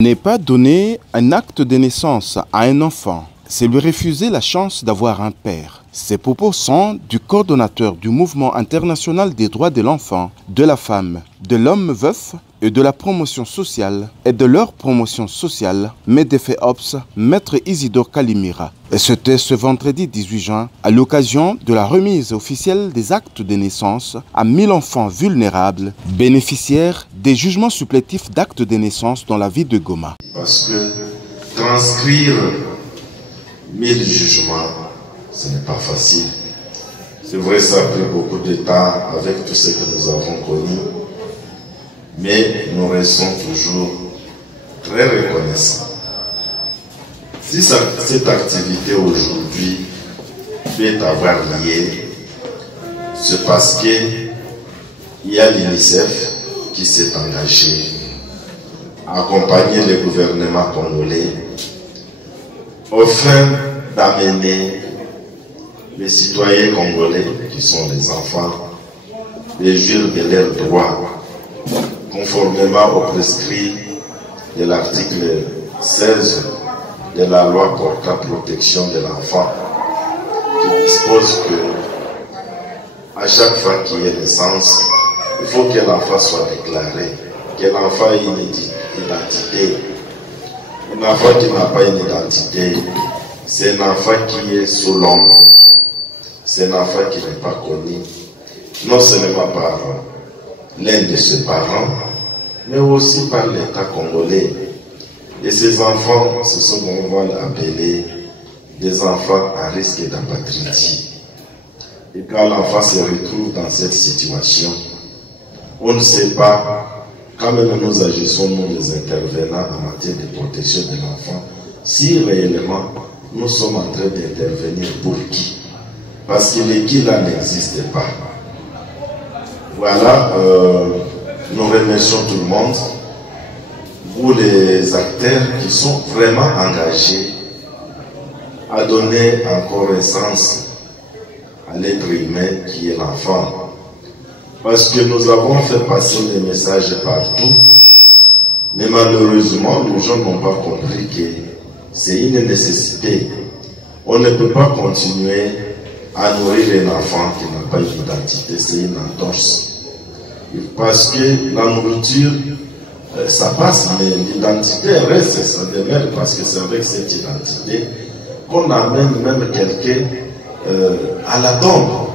Ne pas donner un acte de naissance à un enfant, c'est lui refuser la chance d'avoir un père. Ces propos sont du coordonnateur du mouvement international des droits de l'enfant, de la femme, de l'homme veuf et de la promotion sociale et de leur promotion sociale, MEDEFE OPS, Maître Isidore Kalimira. Et c'était ce vendredi 18 juin, à l'occasion de la remise officielle des actes de naissance à 1000 enfants vulnérables, bénéficiaires des jugements supplétifs d'actes de naissance dans la ville de Goma. Parce que transcrire 1000 jugements, ce n'est pas facile. C'est vrai, ça a pris beaucoup de temps avec tout ce que nous avons connu, mais nous restons toujours très reconnaissants. Si cette activité aujourd'hui peut avoir lié, c'est parce qu'il y a l'UNICEF qui s'est engagé à accompagner le gouvernement congolais afin d'amener les citoyens congolais, qui sont les enfants, de jouir de leurs droits, conformément au prescrit de l'article 16 de la loi portant protection de l'enfant, qui dispose que à chaque fois qu'il y ait naissance, il faut que l'enfant soit déclaré, que l'enfant ait une identité. Un enfant qui n'a pas une identité, c'est un enfant qui est sous l'ombre. C'est un enfant qui n'est pas connu, non seulement par l'un de ses parents, mais aussi par l'État congolais. Et ces enfants, ce sont, on va l'appeler, des enfants à risque d'apatridie. Et quand l'enfant se retrouve dans cette situation, on ne sait pas, quand même nous agissons, nous les intervenants en matière de protection de l'enfant, si réellement nous sommes en train d'intervenir pour qui? Parce que les qui là n'existent pas. Voilà, nous remercions tout le monde, vous les acteurs qui sont vraiment engagés à donner encore un sens à l'être humain qui est l'enfant. Parce que nous avons fait passer les messages partout, mais malheureusement, les gens n'ont pas compris que c'est une nécessité. On ne peut pas continuer à nourrir un enfant qui n'a pas une identité, c'est une entorse. Parce que la nourriture, ça passe, mais l'identité reste, ça demeure, parce que c'est avec cette identité qu'on amène même quelqu'un à la tombe.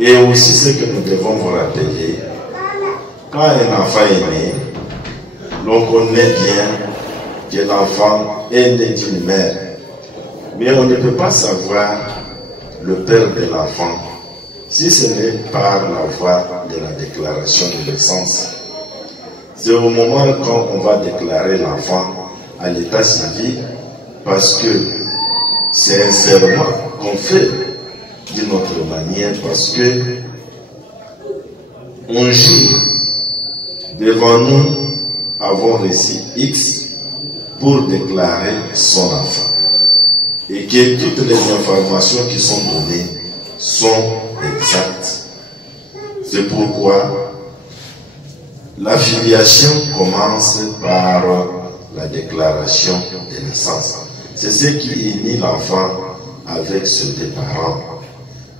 Et aussi ce que nous devons vous rappeler, quand un enfant est né, l'on connaît bien que l'enfant est né d'une mère. Mais on ne peut pas savoir le père de l'enfant si ce n'est par la voie de la déclaration de naissance. C'est au moment quand on va déclarer l'enfant à l'état civil, parce que c'est un serment qu'on fait d'une autre manière, parce que on jure devant nous avons reçu X pour déclarer son enfant. Et que toutes les informations qui sont données sont exactes. C'est pourquoi la filiation commence par la déclaration de naissance. C'est ce qui unit l'enfant avec ceux des parents.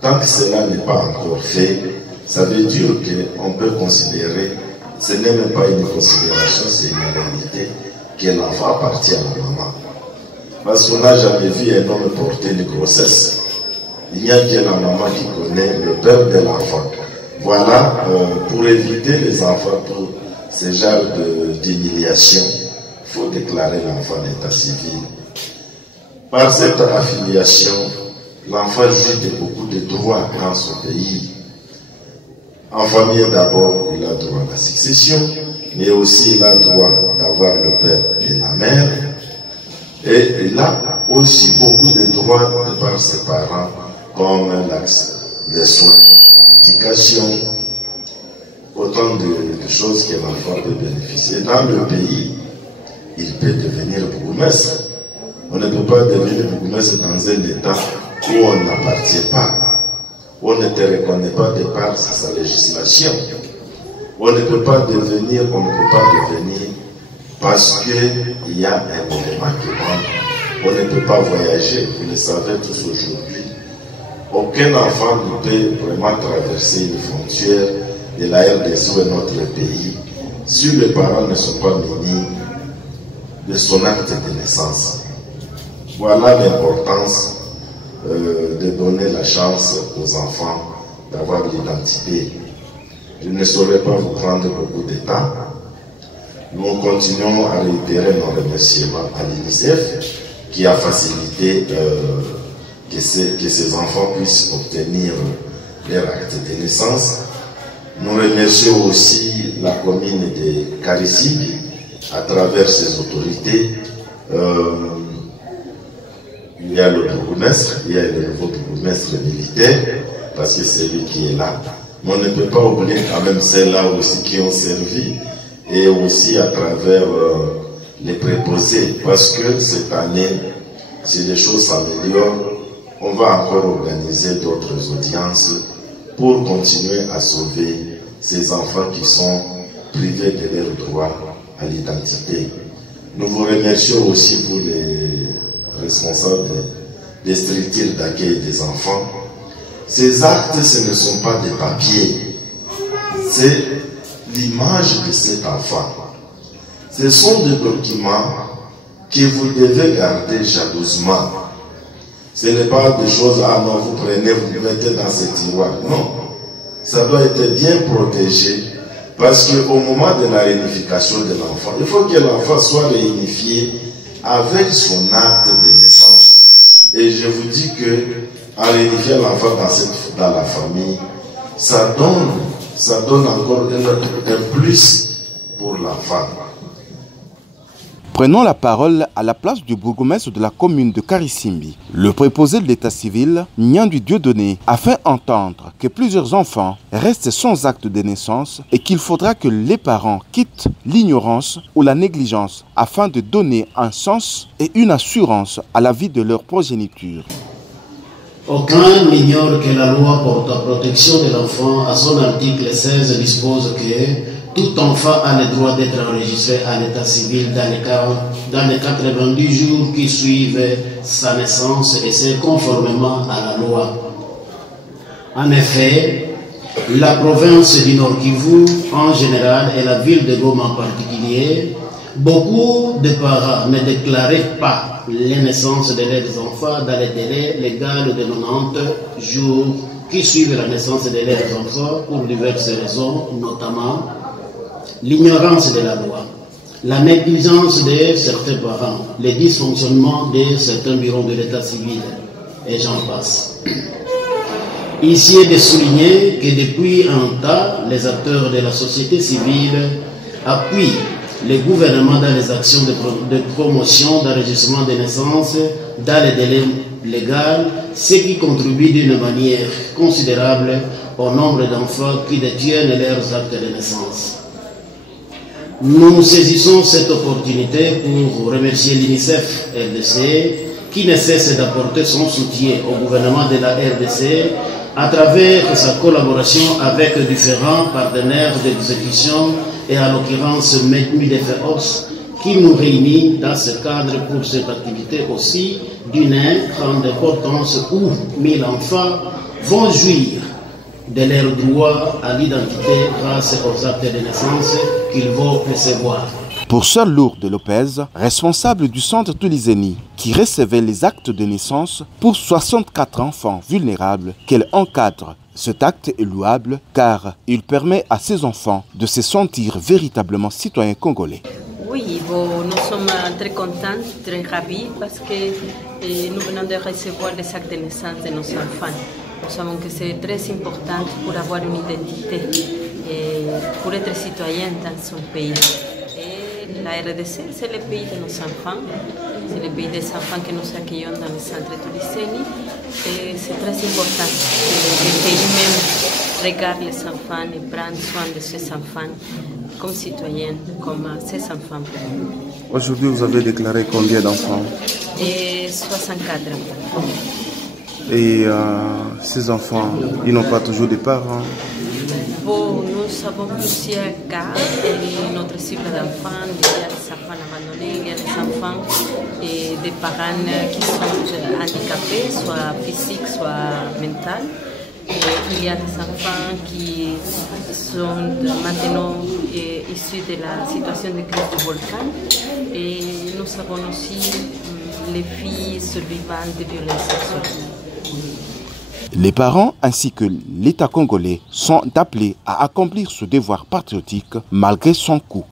Tant que cela n'est pas encore fait, ça veut dire qu'on peut considérer, ce n'est même pas une considération, c'est une réalité, que l'enfant appartient à la maman. Parce qu'on n'a jamais vu un homme porter une grossesse. Il n'y a que la maman qui connaît le père de l'enfant. Voilà, pour éviter les enfants, pour ce genre d'humiliation, il faut déclarer l'enfant d'état civil. Par cette affiliation, l'enfant jouit de beaucoup de droits dans son pays. En famille d'abord, il a droit à la succession, mais aussi il a droit d'avoir le père et la mère. Et il a aussi beaucoup de droits de par ses parents, comme les soins, l'éducation, autant de choses que l'enfant peut bénéficier. Dans le pays, il peut devenir bourgmestre. On ne peut pas devenir bourgmestre dans un état où on n'appartient pas. On ne te reconnaît pas de par sa législation. On ne peut pas devenir parce qu'il y a un élément qui manque. On ne peut pas voyager, vous le savez tous aujourd'hui. Aucun enfant ne peut vraiment traverser les frontières de la RDC ou de notre pays si les parents ne sont pas munis de son acte de naissance. Voilà l'importance de donner la chance aux enfants d'avoir l'identité. Je ne saurais pas vous prendre beaucoup de temps. Nous continuons à réitérer nos remerciements à l'UNICEF qui a facilité que ces enfants puissent obtenir leur acte de naissance. Nous remercions aussi la commune de Karisibi à travers ses autorités. Il y a le bourgmestre, il y a le nouveau bourgmestre militaire, parce que c'est lui qui est là. Mais on ne peut pas oublier quand même celles-là aussi qui ont servi, et aussi à travers les préposés, parce que cette année, si les choses s'améliorent, on va encore organiser d'autres audiences pour continuer à sauver ces enfants qui sont privés de leur droit à l'identité. Nous vous remercions aussi, vous les responsables des structures d'accueil des enfants. Ces actes, ce ne sont pas des papiers, c'est l'image de cet enfant. Ce sont des documents que vous devez garder jalousement. Ce n'est pas des choses, ah non, vous prenez, vous mettez dans ce tiroir. Non, ça doit être bien protégé parce qu'au moment de la réunification de l'enfant, il faut que l'enfant soit réunifié avec son acte de naissance. Et je vous dis que en réunifiant l'enfant dans la famille, ça donne encore un plus pour l'enfant. Prenons la parole à la place du bourgmestre de la commune de Karisimbi, le préposé de l'état civil, Nyandu Dieudonné, a fait entendre que plusieurs enfants restent sans acte de naissance et qu'il faudra que les parents quittent l'ignorance ou la négligence afin de donner un sens et une assurance à la vie de leur progéniture. Aucun n'ignore que la loi pour la protection de l'enfant, à son article 16, dispose que tout enfant a le droit d'être enregistré à l'état civil dans les 90 jours qui suivent sa naissance, et c'est conformément à la loi. En effet, la province du Nord Kivu en général et la ville de Goma en particulier, beaucoup de parents ne déclaraient pas les naissances de leurs enfants dans les délais légaux de 90 jours qui suivent la naissance de leurs enfants pour diverses raisons, notamment l'ignorance de la loi, la négligence de certains parents, les dysfonctionnements de certains bureaux de l'état civil, et j'en passe. Ici est de souligner que depuis un temps, les acteurs de la société civile appuient le gouvernement dans les actions de promotion d'enregistrement des naissances dans les délais légaux, ce qui contribue d'une manière considérable au nombre d'enfants qui détiennent leurs actes de naissance. Nous saisissons cette opportunité pour remercier l'UNICEF RDC qui ne cesse d'apporter son soutien au gouvernement de la RDC à travers sa collaboration avec différents partenaires d'exécution et à l'occurrence MIDEFEOS qui nous réunit dans ce cadre pour cette activité aussi d'une grande importance où 1000 enfants vont jouir de leur droit à l'identité grâce aux actes de naissance qu'ils vont recevoir. Pour Sœur Lourdes Lopez, responsable du centre Tulizeni, qui recevait les actes de naissance pour 64 enfants vulnérables qu'elle encadre, cet acte est louable car il permet à ces enfants de se sentir véritablement citoyens congolais. Oui, bon, nous sommes très contents, très ravis parce que nous venons de recevoir les actes de naissance de nos enfants. Nous savons que c'est très important pour avoir une identité et pour être citoyen dans son pays. Et la RDC, c'est le pays de nos enfants, c'est le pays des enfants que nous accueillons dans le centre Tulizeni. Et c'est très important que le pays même regarde les enfants et prenne soin de ces enfants comme citoyens, comme ces enfants. Aujourd'hui, vous avez déclaré combien d'enfants? 64 enfants. Et ces enfants, ils n'ont pas toujours des parents? Bon, nous Nous avons plusieurs cas et notre cible d'enfants, il y a des enfants abandonnés, il y a des enfants et des parents qui sont handicapés, soit physiques, soit mentaux. Il y a des enfants qui sont maintenant issus de la situation de crise du volcan et nous avons aussi les filles survivantes de violences sexuelles. Les parents ainsi que l'État congolais sont appelés à accomplir ce devoir patriotique malgré son coût.